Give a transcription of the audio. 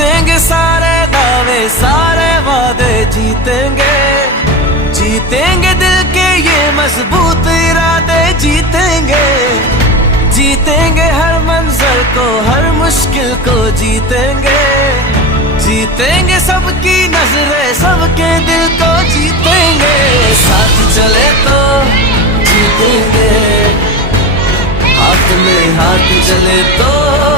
जीतेंगे सारे दावे सारे वादे जीतेंगे, जीतेंगे दिल के ये मजबूत इरादे जीतेंगे, जीतेंगे हर मंजर को हर मुश्किल को जीतेंगे, जीतेंगे सबकी नजरें सबके दिल को जीतेंगे, साथ चले तो जीतेंगे, हाथ में हाथ चले तो